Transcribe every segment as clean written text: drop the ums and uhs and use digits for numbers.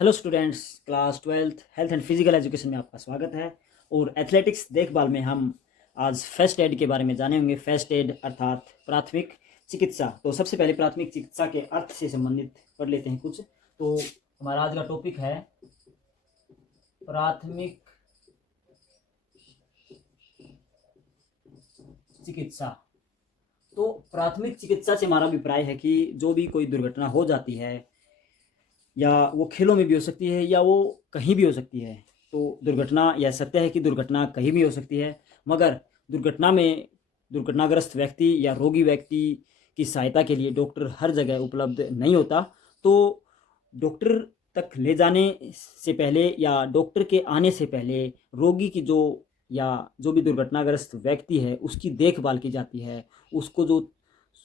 Hello students, class 12th health and physical education में आपका स्वागत है। और एथलेटिक्स देखभाल में हम आज फर्स्ट एड के बारे में जानेंगे। फर्स्ट एड अर्थात प्राथमिक चिकित्सा। तो सबसे पहले प्राथमिक चिकित्सा के अर्थ से संबंधित पढ़ लेते हैं कुछ। तो हमारा आज का टॉपिक है प्राथमिक चिकित्सा। तो प्राथमिक चिकित्सा से हमारा अभिप्राय है कि जो भी कोई दुर्घटना हो जाती है, या वो खेलों में भी हो सकती है या वो कहीं भी हो सकती है। तो दुर्घटना, यह सत्य है कि दुर्घटना कहीं भी हो सकती है, मगर दुर्घटना में दुर्घटनाग्रस्त व्यक्ति या रोगी व्यक्ति की सहायता के लिए डॉक्टर हर जगह उपलब्ध नहीं होता। तो डॉक्टर तक ले जाने से पहले या डॉक्टर के आने से पहले रोगी की जो भी दुर्घटनाग्रस्त व्यक्ति है उसकी देखभाल की जाती है। उसको जो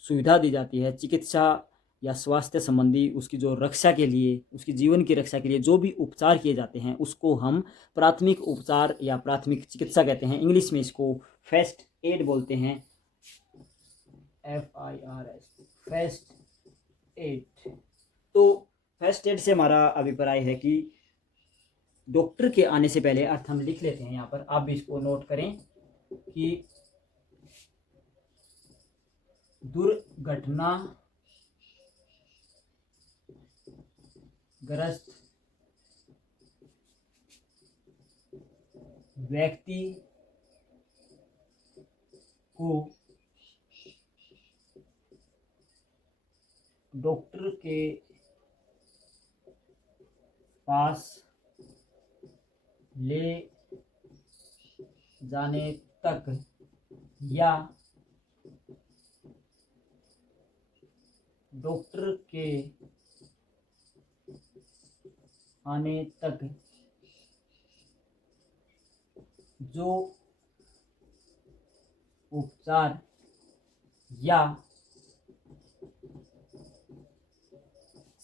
सुविधा दी जाती है चिकित्सा या स्वास्थ्य संबंधी, उसकी जो रक्षा के लिए, उसकी जीवन की रक्षा के लिए जो भी उपचार किए जाते हैं उसको हम प्राथमिक उपचार या प्राथमिक चिकित्सा कहते हैं। इंग्लिश में इसको फर्स्ट एड बोलते हैं, FIRS, फर्स्ट एड। तो फर्स्ट एड से हमारा अभिप्राय है कि डॉक्टर के आने से पहले, अर्थ हम लिख लेते हैं यहाँ पर, आप भी इसको नोट करें कि दुर्घटना ग्रस्त व्यक्ति को डॉक्टर के पास ले जाने तक या डॉक्टर के आने तक जो उपचार या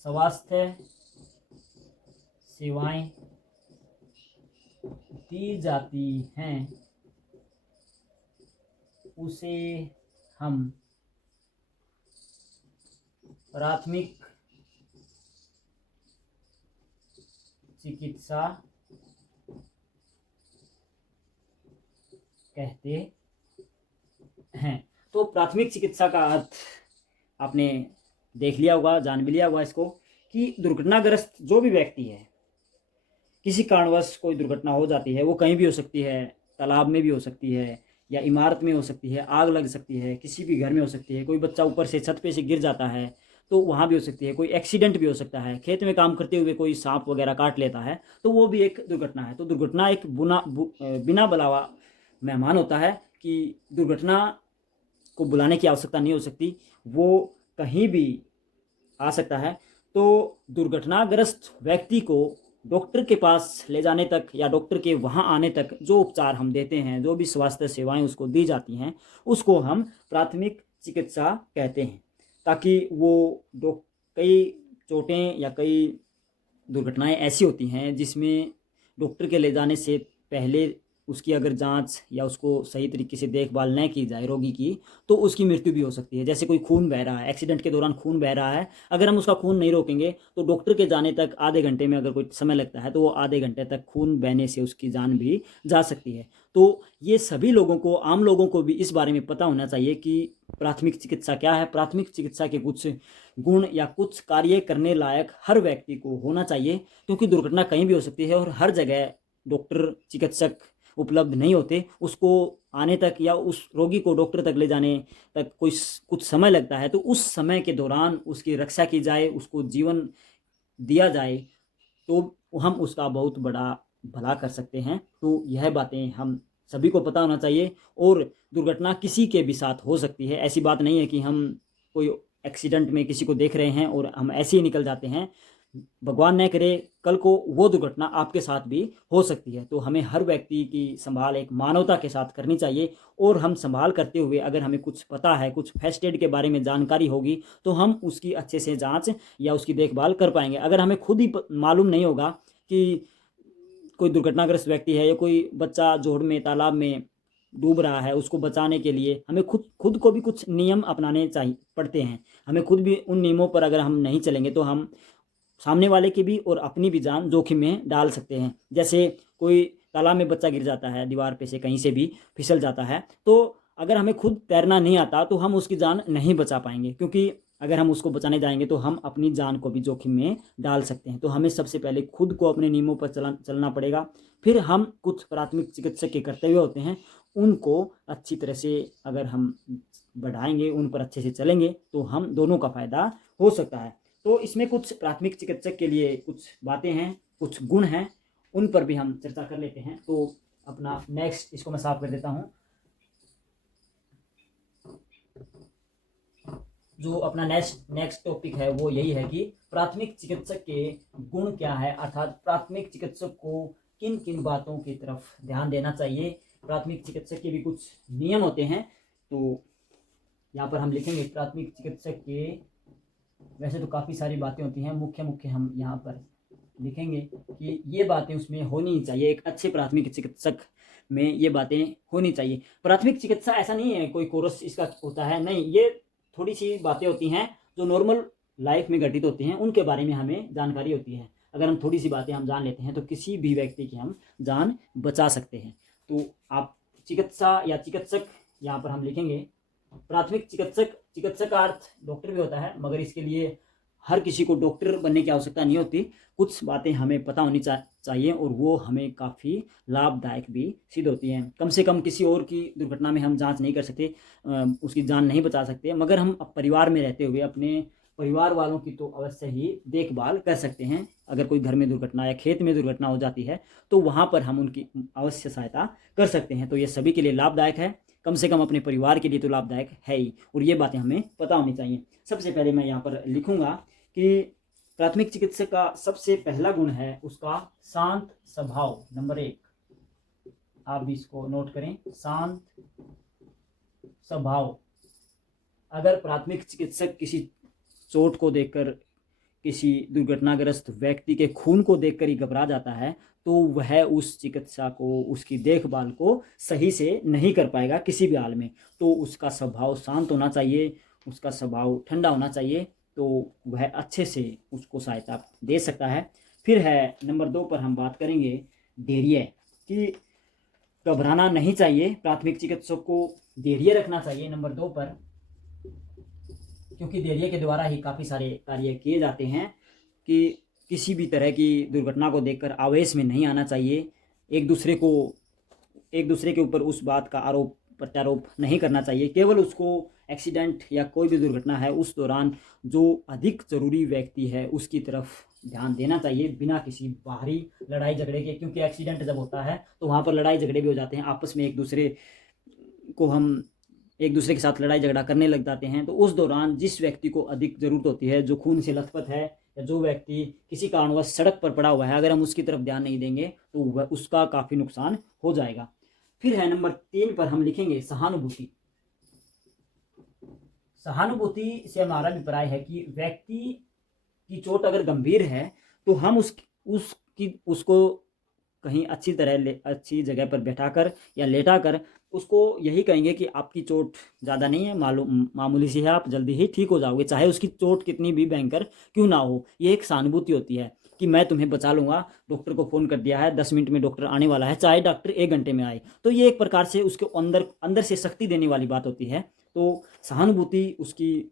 स्वास्थ्य सेवाएं दी जाती हैं उसे हम प्राथमिक चिकित्सा कहते हैं। तो प्राथमिक चिकित्सा का अर्थ आपने देख लिया होगा, जान भी लिया होगा इसको, कि दुर्घटनाग्रस्त जो भी व्यक्ति है, किसी कारणवश कोई दुर्घटना हो जाती है, वो कहीं भी हो सकती है, तालाब में भी हो सकती है या इमारत में हो सकती है, आग लग सकती है, किसी भी घर में हो सकती है, कोई बच्चा ऊपर से छत पे से गिर जाता है तो वहाँ भी हो सकती है, कोई एक्सीडेंट भी हो सकता है, खेत में काम करते हुए कोई सांप वगैरह काट लेता है तो वो भी एक दुर्घटना है। तो दुर्घटना एक बिना बुलावा मेहमान होता है कि दुर्घटना को बुलाने की आवश्यकता नहीं हो सकती, वो कहीं भी आ सकता है। तो दुर्घटनाग्रस्त व्यक्ति को डॉक्टर के पास ले जाने तक या डॉक्टर के वहाँ आने तक जो उपचार हम देते हैं, जो भी स्वास्थ्य सेवाएं उसको दी जाती हैं, उसको हम प्राथमिक चिकित्सा कहते हैं। ताकि वो कई चोटें या कई दुर्घटनाएं ऐसी होती हैं जिसमें डॉक्टर के ले जाने से पहले उसकी अगर जांच या उसको सही तरीके से देखभाल न की जाए रोगी की, तो उसकी मृत्यु भी हो सकती है। जैसे कोई खून बह रहा है, एक्सीडेंट के दौरान खून बह रहा है, अगर हम उसका खून नहीं रोकेंगे तो डॉक्टर के जाने तक आधे घंटे में अगर कोई समय लगता है तो वो आधे घंटे तक खून बहने से उसकी जान भी जा सकती है। तो ये सभी लोगों को, आम लोगों को भी इस बारे में पता होना चाहिए कि प्राथमिक चिकित्सा क्या है। प्राथमिक चिकित्सा के कुछ गुण या कुछ कार्य करने लायक हर व्यक्ति को होना चाहिए, क्योंकि दुर्घटना कहीं भी हो सकती है और हर जगह डॉक्टर चिकित्सक उपलब्ध नहीं होते। उसको आने तक या उस रोगी को डॉक्टर तक ले जाने तक कुछ समय लगता है। तो उस समय के दौरान उसकी रक्षा की जाए, उसको जीवन दिया जाए, तो हम उसका बहुत बड़ा भला कर सकते हैं। तो यह बातें हम सभी को पता होना चाहिए। और दुर्घटना किसी के भी साथ हो सकती है, ऐसी बात नहीं है कि हम कोई एक्सीडेंट में किसी को देख रहे हैं और हम ऐसे ही निकल जाते हैं। भगवान न करे कल को वो दुर्घटना आपके साथ भी हो सकती है। तो हमें हर व्यक्ति की संभाल एक मानवता के साथ करनी चाहिए। और हम संभाल करते हुए अगर हमें कुछ पता है, कुछ फर्स्ट एड के बारे में जानकारी होगी, तो हम उसकी अच्छे से जांच या उसकी देखभाल कर पाएंगे। अगर हमें खुद ही मालूम नहीं होगा कि कोई दुर्घटनाग्रस्त व्यक्ति है या कोई बच्चा जोड़ में तालाब में डूब रहा है, उसको बचाने के लिए हमें खुद खुद को भी कुछ नियम अपनाने चाहिए पड़ते हैं। हमें खुद भी उन नियमों पर अगर हम नहीं चलेंगे तो हम सामने वाले की भी और अपनी भी जान जोखिम में डाल सकते हैं। जैसे कोई तालाब में बच्चा गिर जाता है, दीवार पे से कहीं से भी फिसल जाता है, तो अगर हमें खुद तैरना नहीं आता तो हम उसकी जान नहीं बचा पाएंगे, क्योंकि अगर हम उसको बचाने जाएंगे तो हम अपनी जान को भी जोखिम में डाल सकते हैं। तो हमें सबसे पहले खुद को अपने नियमों पर चलना पड़ेगा। फिर हम कुछ प्राथमिक चिकित्सक के कर्तव्य होते हैं, उनको अच्छी तरह से अगर हम बढ़ाएंगे, उन पर अच्छे से चलेंगे, तो हम दोनों का फायदा हो सकता है। तो इसमें कुछ प्राथमिक चिकित्सक के लिए कुछ बातें हैं, कुछ गुण हैं, उन पर भी हम चर्चा कर लेते हैं। तो अपना नेक्स्ट, इसको मैं साफ कर देता हूँ। जो अपना नेक्स्ट टॉपिक है वो यही है कि प्राथमिक चिकित्सक के गुण क्या है, अर्थात प्राथमिक चिकित्सक को किन किन बातों की तरफ ध्यान देना चाहिए। प्राथमिक चिकित्सक के भी कुछ नियम होते हैं, तो यहाँ पर हम लिखेंगे प्राथमिक चिकित्सक के, वैसे तो काफ़ी सारी बातें होती हैं, मुख्य मुख्य हम यहाँ पर लिखेंगे कि ये बातें उसमें होनी चाहिए। एक अच्छे प्राथमिक चिकित्सक में ये बातें होनी चाहिए। प्राथमिक चिकित्सा ऐसा नहीं है कोई कोर्स इसका होता है, नहीं, ये थोड़ी सी बातें होती हैं जो नॉर्मल लाइफ में घटित होती हैं, उनके बारे में हमें जानकारी होती है। अगर हम थोड़ी सी बातें हम जान लेते हैं तो किसी भी व्यक्ति की हम जान बचा सकते हैं। तो आप चिकित्सा या चिकित्सक यहाँ पर हम लिखेंगे प्राथमिक चिकित्सक का अर्थ डॉक्टर भी होता है, मगर इसके लिए हर किसी को डॉक्टर बनने की आवश्यकता नहीं होती। कुछ बातें हमें पता होनी चाहिए और वो हमें काफ़ी लाभदायक भी सिद्ध होती हैं। कम से कम किसी और की दुर्घटना में हम जांच नहीं कर सकते, उसकी जान नहीं बचा सकते, मगर हम परिवार में रहते हुए अपने परिवार वालों की तो अवश्य ही देखभाल कर सकते हैं। अगर कोई घर में दुर्घटना या खेत में दुर्घटना हो जाती है तो वहाँ पर हम उनकी अवश्य सहायता कर सकते हैं। तो ये सभी के लिए लाभदायक है, कम से कम अपने परिवार के लिए तो लाभदायक है ही, और ये बातें हमें पता होनी चाहिए। सबसे पहले मैं यहाँ पर लिखूँगा कि प्राथमिक चिकित्सक का सबसे पहला गुण है उसका शांत स्वभाव। नंबर 1, आप भी इसको नोट करें, शांत स्वभाव। अगर प्राथमिक चिकित्सक किसी चोट को देखकर, किसी दुर्घटनाग्रस्त व्यक्ति के खून को देखकर ही घबरा जाता है, तो वह उस चिकित्सा को, उसकी देखभाल को सही से नहीं कर पाएगा किसी भी हाल में। तो उसका स्वभाव शांत होना चाहिए, उसका स्वभाव ठंडा होना चाहिए, तो वह अच्छे से उसको सहायता दे सकता है। फिर है नंबर 2 पर हम बात करेंगे धैर्य, कि घबराना नहीं चाहिए, प्राथमिक चिकित्सक को धैर्य रखना चाहिए नंबर 2 पर, क्योंकि धैर्य के द्वारा ही काफ़ी सारे कार्य किए जाते हैं। कि किसी भी तरह की दुर्घटना को देखकर आवेश में नहीं आना चाहिए, एक दूसरे के ऊपर उस बात का आरोप प्रत्यारोप नहीं करना चाहिए। केवल उसको एक्सीडेंट या कोई भी दुर्घटना है उस दौरान जो अधिक ज़रूरी व्यक्ति है उसकी तरफ ध्यान देना चाहिए, बिना किसी बाहरी लड़ाई झगड़े के। क्योंकि एक्सीडेंट जब होता है तो वहाँ पर लड़ाई झगड़े भी हो जाते हैं, आपस में एक दूसरे के साथ लड़ाई झगड़ा करने लग जाते हैं। तो उस दौरान जिस व्यक्ति को अधिक ज़रूरत होती है, जो खून से लथपथ है, या जो व्यक्ति किसी कारणवश सड़क पर पड़ा हुआ है, अगर हम उसकी तरफ ध्यान नहीं देंगे तो वह उसका काफ़ी नुकसान हो जाएगा। फिर है नंबर 3 पर हम लिखेंगे सहानुभूति। सहानुभूति से हमारा अभिप्राय है कि व्यक्ति की चोट अगर गंभीर है तो हम उसको कहीं अच्छी जगह पर बैठाकर या लेटाकर उसको यही कहेंगे कि आपकी चोट ज़्यादा नहीं है, मामूली सी है, आप जल्दी ही ठीक हो जाओगे, चाहे उसकी चोट कितनी भी भयंकर क्यों ना हो। ये एक सहानुभूति होती है कि मैं तुम्हें बचा लूँगा, डॉक्टर को फ़ोन कर दिया है, 10 मिनट में डॉक्टर आने वाला है, चाहे डॉक्टर 1 घंटे में आए। तो ये एक प्रकार से उसके अंदर से शक्ति देने वाली बात होती है। तो सहानुभूति, उसकी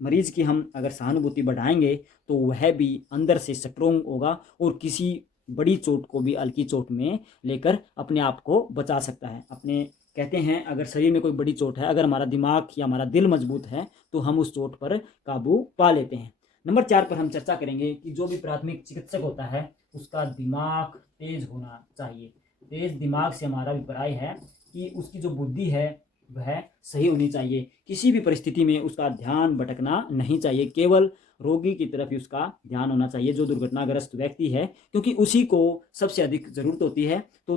मरीज़ की हम अगर सहानुभूति बढ़ाएंगे तो वह भी अंदर से स्ट्रोंग होगा और किसी बड़ी चोट को भी हल्की चोट में लेकर अपने आप को बचा सकता है। अपने कहते हैं अगर शरीर में कोई बड़ी चोट है, अगर हमारा दिमाग या हमारा दिल मजबूत है तो हम उस चोट पर काबू पा लेते हैं। नंबर 4 पर हम चर्चा करेंगे कि जो भी प्राथमिक चिकित्सक होता है उसका दिमाग तेज होना चाहिए। तेज दिमाग से हमारा अभिप्राय है कि उसकी जो बुद्धि है वह सही होनी चाहिए, किसी भी परिस्थिति में उसका ध्यान भटकना नहीं चाहिए, केवल रोगी की तरफ ही उसका ध्यान होना चाहिए, जो दुर्घटनाग्रस्त व्यक्ति है, क्योंकि उसी को सबसे अधिक ज़रूरत होती है। तो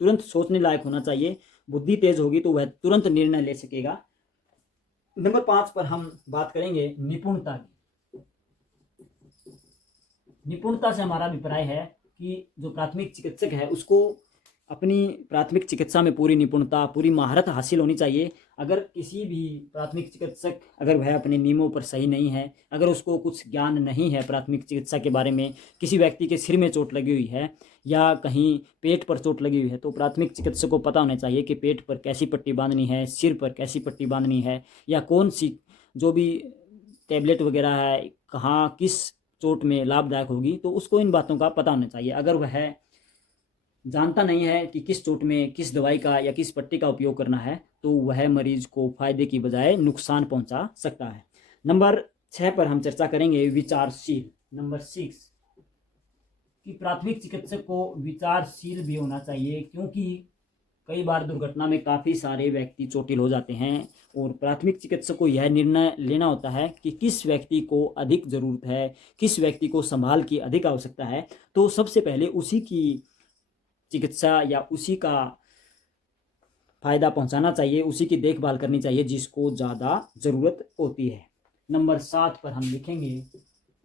तुरंत सोचने लायक होना चाहिए, बुद्धि तेज होगी तो वह तुरंत निर्णय ले सकेगा। नंबर 5 पर हम बात करेंगे निपुणता की। निपुणता से हमारा अभिप्राय है कि जो प्राथमिक चिकित्सक है उसको अपनी प्राथमिक चिकित्सा में पूरी निपुणता, पूरी महारत हासिल होनी चाहिए। अगर किसी भी प्राथमिक चिकित्सक अगर वह अपने नियमों पर सही नहीं है, अगर उसको कुछ ज्ञान नहीं है प्राथमिक चिकित्सा के बारे में, किसी व्यक्ति के सिर में चोट लगी हुई है या कहीं पेट पर चोट लगी हुई है, तो प्राथमिक चिकित्सक को पता होना चाहिए कि पेट पर कैसी पट्टी बांधनी है, सिर पर कैसी पट्टी बांधनी है, या कौन सी जो भी टैबलेट वगैरह है कहाँ किस चोट में लाभदायक होगी, तो उसको इन बातों का पता होना चाहिए। अगर वह जानता नहीं है कि किस चोट में किस दवाई का या किस पट्टी का उपयोग करना है, तो वह मरीज को फायदे की बजाय नुकसान पहुंचा सकता है। नंबर 6 पर हम चर्चा करेंगे विचारशील। नंबर 6 कि प्राथमिक चिकित्सक को विचारशील भी होना चाहिए, क्योंकि कई बार दुर्घटना में काफ़ी सारे व्यक्ति चोटिल हो जाते हैं और प्राथमिक चिकित्सक को यह निर्णय लेना होता है कि किस व्यक्ति को अधिक ज़रूरत है, किस व्यक्ति को संभाल की अधिक आवश्यकता है, तो सबसे पहले उसी की चिकित्सा या उसी का फ़ायदा पहुंचाना चाहिए, उसी की देखभाल करनी चाहिए जिसको ज़्यादा ज़रूरत होती है। नंबर 7 पर हम लिखेंगे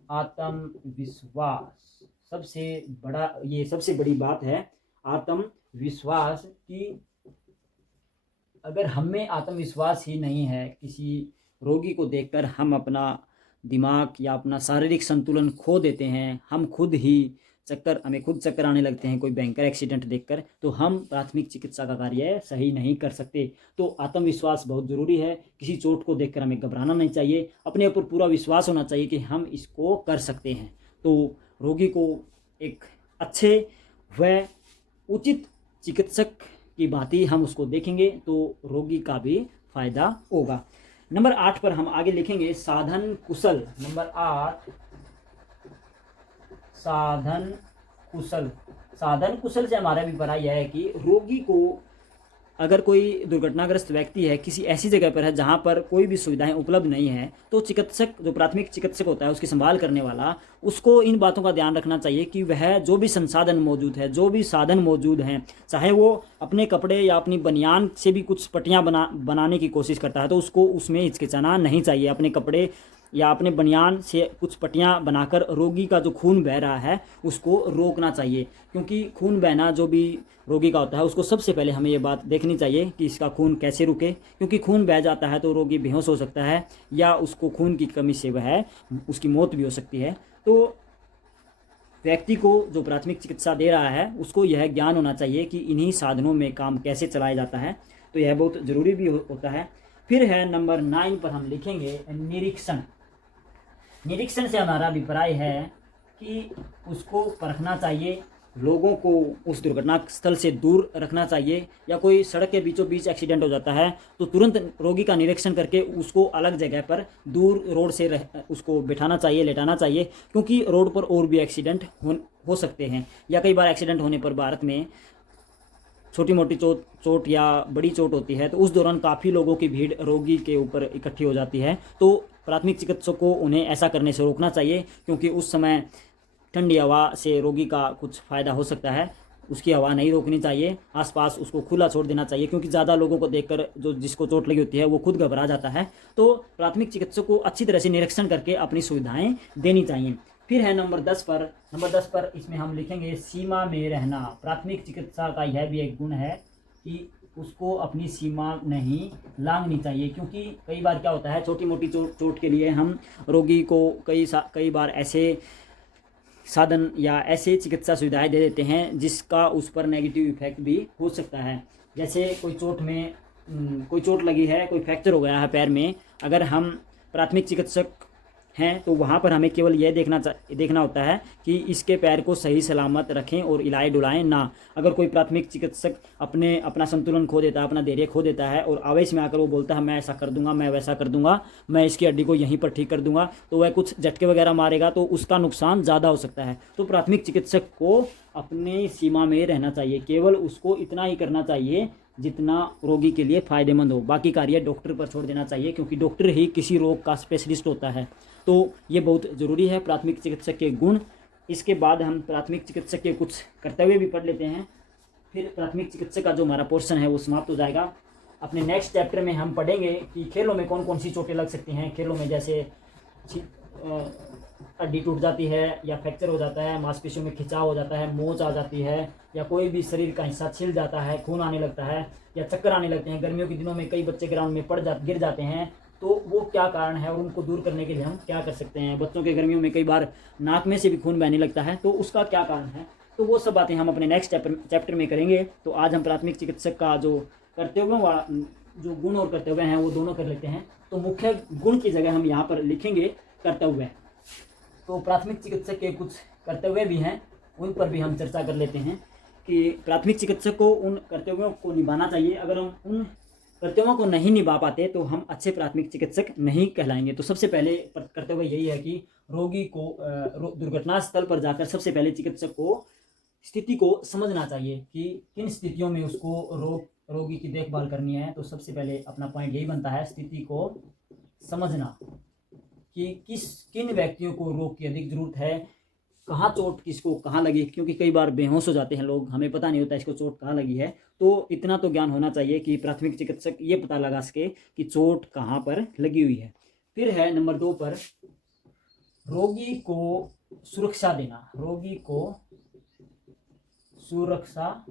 आत्मविश्वास। सबसे बड़ी बात है आत्मविश्वास कि अगर हमें आत्मविश्वास ही नहीं है, किसी रोगी को देखकर हम अपना दिमाग या अपना शारीरिक संतुलन खो देते हैं, हमें खुद चक्कर आने लगते हैं कोई भयंकर एक्सीडेंट देखकर, तो हम प्राथमिक चिकित्सा का कार्य सही नहीं कर सकते। तो आत्मविश्वास बहुत ज़रूरी है। किसी चोट को देखकर हमें घबराना नहीं चाहिए, अपने ऊपर पूरा विश्वास होना चाहिए कि हम इसको कर सकते हैं। तो रोगी को एक अच्छे व उचित चिकित्सक की भांति हम उसको देखेंगे तो रोगी का भी फायदा होगा। नंबर 8 पर हम आगे लिखेंगे साधन कुशल। नंबर 8 साधन कुशल से हमारा अभिप्राय यह है कि रोगी को अगर कोई दुर्घटनाग्रस्त व्यक्ति है, किसी ऐसी जगह पर है जहां पर कोई भी सुविधाएं उपलब्ध नहीं है, तो चिकित्सक जो प्राथमिक चिकित्सक होता है उसकी संभाल करने वाला, उसको इन बातों का ध्यान रखना चाहिए कि वह जो भी संसाधन मौजूद है, जो भी साधन मौजूद हैं, चाहे वो अपने कपड़े या अपनी बनियान से भी कुछ पट्टियाँ बनाने की कोशिश करता है, तो उसको उसमें हिचकिचाना नहीं चाहिए। अपने कपड़े या अपने बनियान से कुछ पट्टियाँ बनाकर रोगी का जो खून बह रहा है उसको रोकना चाहिए, क्योंकि खून बहना जो भी रोगी का होता है उसको सबसे पहले हमें ये बात देखनी चाहिए कि इसका खून कैसे रुके, क्योंकि खून बह जाता है तो रोगी बेहोश हो सकता है या उसको खून की कमी से उसकी मौत भी हो सकती है। तो व्यक्ति को जो प्राथमिक चिकित्सा दे रहा है उसको यह ज्ञान होना चाहिए कि इन्हीं साधनों में काम कैसे चलाया जाता है, तो यह बहुत ज़रूरी भी होता है। फिर है नंबर 9 पर हम लिखेंगे निरीक्षण। निरीक्षण से हमारा अभिप्राय है कि उसको परखना चाहिए, लोगों को उस दुर्घटना स्थल से दूर रखना चाहिए, या कोई सड़क के बीचों बीच एक्सीडेंट हो जाता है तो तुरंत रोगी का निरीक्षण करके उसको अलग जगह पर दूर रोड से उसको बिठाना चाहिए, लेटाना चाहिए, क्योंकि रोड पर और भी एक्सीडेंट हो सकते हैं, या कई बार एक्सीडेंट होने पर भारत में छोटी मोटी चोट या बड़ी चोट होती है तो उस दौरान काफ़ी लोगों की भीड़ रोगी के ऊपर इकट्ठी हो जाती है। तो प्राथमिक चिकित्सक को उन्हें ऐसा करने से रोकना चाहिए, क्योंकि उस समय ठंडी हवा से रोगी का कुछ फ़ायदा हो सकता है, उसकी हवा नहीं रोकनी चाहिए, आसपास उसको खुला छोड़ देना चाहिए, क्योंकि ज़्यादा लोगों को देखकर जिसको चोट लगी होती है वो खुद घबरा जाता है। तो प्राथमिक चिकित्सक को अच्छी तरह से निरीक्षण करके अपनी सुविधाएँ देनी चाहिए। फिर है नंबर 10 पर इसमें हम लिखेंगे सीमा में रहना। प्राथमिक चिकित्सा का यह भी एक गुण है कि उसको अपनी सीमा नहीं लांघनी चाहिए, क्योंकि कई बार क्या होता है छोटी मोटी चोट के लिए हम रोगी को कई बार ऐसे साधन या ऐसे चिकित्सा सुविधाएं दे देते हैं जिसका उस पर नेगेटिव इफेक्ट भी हो सकता है। जैसे कोई चोट लगी है, कोई फ्रैक्चर हो गया है पैर में, अगर हम प्राथमिक चिकित्सक हैं तो वहाँ पर हमें केवल यह देखना होता है कि इसके पैर को सही सलामत रखें और इलाए डुलाएं ना। अगर कोई प्राथमिक चिकित्सक अपना संतुलन खो देता है, अपना धैर्य खो देता है और आवेश में आकर वो बोलता है मैं ऐसा कर दूंगा, मैं वैसा कर दूंगा, मैं इसकी हड्डी को यहीं पर ठीक कर दूंगा, तो वह कुछ झटके वगैरह मारेगा तो उसका नुकसान ज़्यादा हो सकता है। तो प्राथमिक चिकित्सक को अपनी सीमा में रहना चाहिए, केवल उसको इतना ही करना चाहिए जितना रोगी के लिए फ़ायदेमंद हो, बाकी कार्य डॉक्टर पर छोड़ देना चाहिए, क्योंकि डॉक्टर ही किसी रोग का स्पेशलिस्ट होता है। तो ये बहुत ज़रूरी है प्राथमिक चिकित्सक के गुण। इसके बाद हम प्राथमिक चिकित्सक के कुछ कर्तव्य भी पढ़ लेते हैं, फिर प्राथमिक चिकित्सक का जो हमारा पोर्शन है वो समाप्त हो जाएगा। अपने नेक्स्ट चैप्टर में हम पढ़ेंगे कि खेलों में कौन कौन सी चोटें लग सकती हैं। खेलों में जैसे हड्डी टूट जाती है या फ्रैक्चर हो जाता है, मांसपेशियों में खिंचाव हो जाता है, मोच आ जाती है, या कोई भी शरीर का हिस्सा छिल जाता है, खून आने लगता है या चक्कर आने लगते हैं, गर्मियों के दिनों में कई बच्चे ग्राउंड में गिर जाते हैं, तो वो क्या कारण है और उनको दूर करने के लिए हम क्या कर सकते हैं। बच्चों के गर्मियों में कई बार नाक में से भी खून बहने लगता है, तो उसका क्या कारण है, तो वो सब बातें हम अपने नेक्स्ट चैप्टर में करेंगे। तो आज हम प्राथमिक चिकित्सक का जो कर्तव्यों जो गुण और कर्तव्य हैं वो दोनों कर लेते हैं। तो मुख्य गुण की जगह हम यहाँ पर लिखेंगे कर्तव्य। तो प्राथमिक चिकित्सक के कुछ कर्तव्य भी हैं, उन पर भी हम चर्चा कर लेते हैं कि प्राथमिक चिकित्सक को उन कर्तव्यों को निभाना चाहिए। अगर हम उन कर्तव्यों को नहीं निभा पाते तो हम अच्छे प्राथमिक चिकित्सक नहीं कहलाएंगे। तो सबसे पहले कर्तव्य यही है कि रोगी को दुर्घटना स्थल पर जाकर सबसे पहले चिकित्सक को स्थिति को समझना चाहिए कि किन स्थितियों में उसको रोगी की देखभाल करनी है। तो सबसे पहले अपना पॉइंट यही बनता है, स्थिति को समझना कि किन व्यक्तियों को रोग की अधिक जरूरत है, कहाँ चोट किसको कहाँ लगी, क्योंकि कई बार बेहोश हो जाते हैं लोग, हमें पता नहीं होता इसको चोट कहाँ लगी है। तो इतना तो ज्ञान होना चाहिए कि प्राथमिक चिकित्सक ये पता लगा सके कि चोट कहाँ पर लगी हुई है। फिर है नंबर 2 पर रोगी को सुरक्षा देना, रोगी को सुरक्षा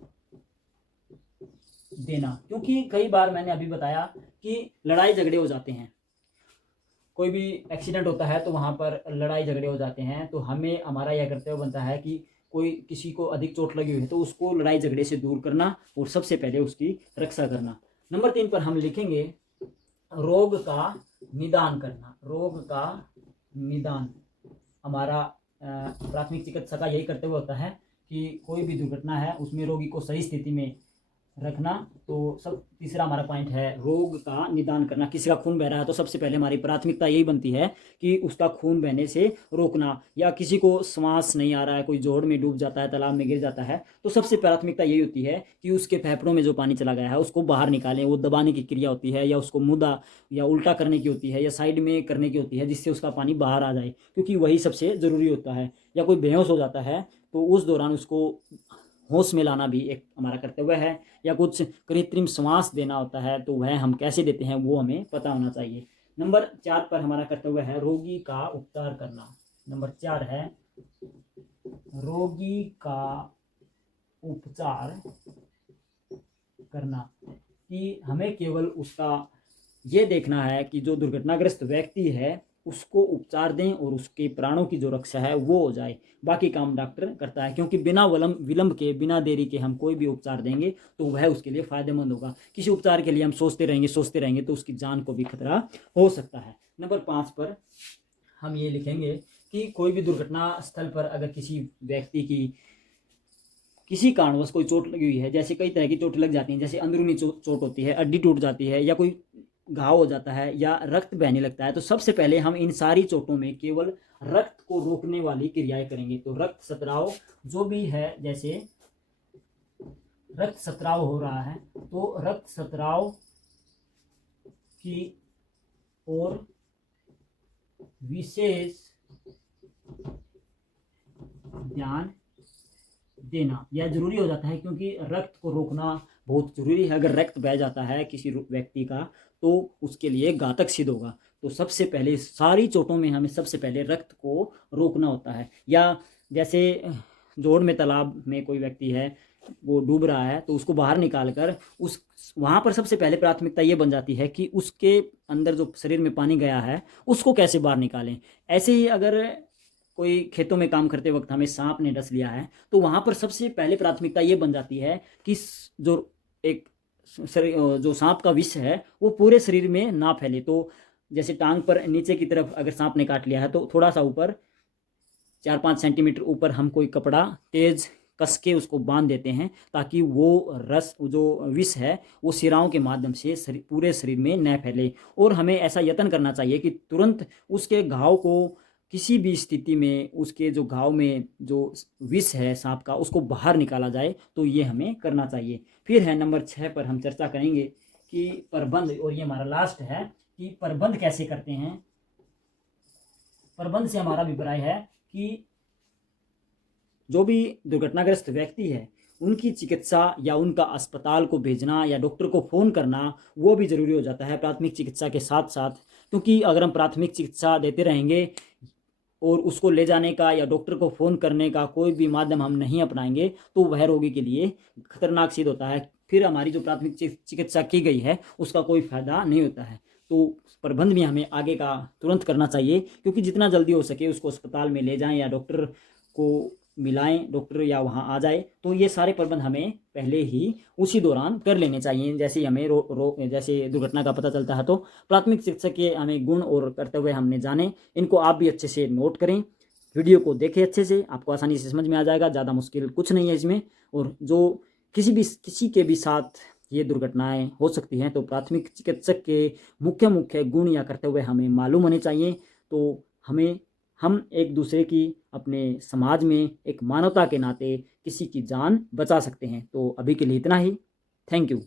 देना, क्योंकि कई बार मैंने अभी बताया कि लड़ाई झगड़े हो जाते हैं, कोई भी एक्सीडेंट होता है तो वहाँ पर लड़ाई झगड़े हो जाते हैं। तो हमारा यह कर्तव्य बनता है कि किसी को अधिक चोट लगी हुई है तो उसको लड़ाई झगड़े से दूर करना और सबसे पहले उसकी रक्षा करना। नंबर 3 पर हम लिखेंगे रोग का निदान करना, रोग का निदान। हमारा प्राथमिक चिकित्सा का यही कर्तव्य होता है कि कोई भी दुर्घटना है उसमें रोगी को सही स्थिति में रखना। तो तीसरा हमारा पॉइंट है रोग का निदान करना। किसी का खून बह रहा है तो सबसे पहले हमारी प्राथमिकता यही बनती है कि उसका खून बहने से रोकना, या किसी को सांस नहीं आ रहा है, कोई जोड़ में डूब जाता है, तालाब में गिर जाता है, तो सबसे प्राथमिकता यही होती है कि उसके फेफड़ों में जो पानी चला गया है उसको बाहर निकालें। वो दबाने की क्रिया होती है या उसको मुदा या उल्टा करने की होती है या साइड में करने की होती है जिससे उसका पानी बाहर आ जाए, क्योंकि वही सबसे ज़रूरी होता है। या कोई बेहोश हो जाता है तो उस दौरान उसको होश में लाना भी एक हमारा कर्तव्य है। या कुछ कृत्रिम श्वास देना होता है तो वह हम कैसे देते हैं वो हमें पता होना चाहिए। नंबर 4 पर हमारा कर्तव्य है रोगी का उपचार करना। नंबर 4 है रोगी का उपचार करना, कि हमें केवल उसका ये देखना है कि जो दुर्घटनाग्रस्त व्यक्ति है उसको उपचार दें और उसके प्राणों की जो रक्षा है वो हो जाए। बाकी काम डॉक्टर करता है, क्योंकि बिना विलंब के, बिना देरी के हम कोई भी उपचार देंगे तो वह उसके लिए फ़ायदेमंद होगा। किसी उपचार के लिए हम सोचते रहेंगे तो उसकी जान को भी खतरा हो सकता है। नंबर 5 पर हम ये लिखेंगे कि कोई भी दुर्घटना स्थल पर अगर किसी व्यक्ति की किसी कारणवश कोई चोट लगी हुई है, जैसे कई तरह की चोट लग जाती हैं, जैसे अंदरूनी चोट होती है, हड्डी टूट जाती है, या कोई घाव हो जाता है या रक्त बहने लगता है, तो सबसे पहले हम इन सारी चोटों में केवल रक्त को रोकने वाली क्रियाएं करेंगे। तो रक्त स्त्राव जो भी है, जैसे रक्त स्त्राव हो रहा है तो रक्त स्त्राव की ओर विशेष ध्यान देना यह जरूरी हो जाता है, क्योंकि रक्त को रोकना बहुत जरूरी है। अगर रक्त बह जाता है किसी व्यक्ति का तो उसके लिए घातक सिद्ध होगा। तो सबसे पहले सारी चोटों में हमें सबसे पहले रक्त को रोकना होता है। या जैसे जोड़ में तालाब में कोई व्यक्ति है, वो डूब रहा है, तो उसको बाहर निकाल कर वहाँ पर सबसे पहले प्राथमिकता ये बन जाती है कि उसके अंदर जो शरीर में पानी गया है उसको कैसे बाहर निकालें। ऐसे ही अगर कोई खेतों में काम करते वक्त हमें सांप ने डस लिया है तो वहाँ पर सबसे पहले प्राथमिकता ये बन जाती है कि जो सांप का विष है वो पूरे शरीर में ना फैले। तो जैसे टांग पर नीचे की तरफ अगर सांप ने काट लिया है तो थोड़ा सा ऊपर 4-5 सेंटीमीटर ऊपर हम कोई कपड़ा तेज कस के उसको बांध देते हैं, ताकि वो जो विष है वो सिराओं के माध्यम से पूरे शरीर में न फैले। और हमें ऐसा यत्न करना चाहिए कि तुरंत उसके घाव को किसी भी स्थिति में, उसके जो घाव में जो विष है सांप का, उसको बाहर निकाला जाए। तो ये हमें करना चाहिए। फिर है नंबर 6 पर हम चर्चा करेंगे कि प्रबंध, और ये हमारा लास्ट है कि प्रबंध कैसे करते हैं। प्रबंध से हमारा अभिप्राय है कि जो भी दुर्घटनाग्रस्त व्यक्ति है उनकी चिकित्सा या उनका अस्पताल को भेजना या डॉक्टर को फ़ोन करना वो भी ज़रूरी हो जाता है प्राथमिक चिकित्सा के साथ साथ। क्योंकि अगर हम प्राथमिक चिकित्सा देते रहेंगे और उसको ले जाने का या डॉक्टर को फ़ोन करने का कोई भी माध्यम हम नहीं अपनाएंगे तो वह रोगी के लिए खतरनाक सिद्ध होता है। फिर हमारी जो प्राथमिक चिकित्सा की गई है उसका कोई फायदा नहीं होता है। तो प्रबंध भी हमें आगे का तुरंत करना चाहिए, क्योंकि जितना जल्दी हो सके उसको अस्पताल में ले जाएं या डॉक्टर को मिलाएं, डॉक्टर या वहाँ आ जाए, तो ये सारे प्रबंध हमें पहले ही उसी दौरान कर लेने चाहिए। जैसे ही हमें जैसे दुर्घटना का पता चलता है तो प्राथमिक चिकित्सक के हमें गुण और कर्तव्य हमने जाने, इनको आप भी अच्छे से नोट करें, वीडियो को देखें अच्छे से, आपको आसानी से समझ में आ जाएगा, ज़्यादा मुश्किल कुछ नहीं है इसमें। और जो किसी के भी साथ ये दुर्घटनाएं हो सकती हैं तो प्राथमिक चिकित्सक के मुख्य मुख्य गुण या कर्तव्य हमें मालूम होने चाहिए, तो हम एक दूसरे की अपने समाज में एक मानवता के नाते किसी की जान बचा सकते हैं। तो अभी के लिए इतना ही। Thank you.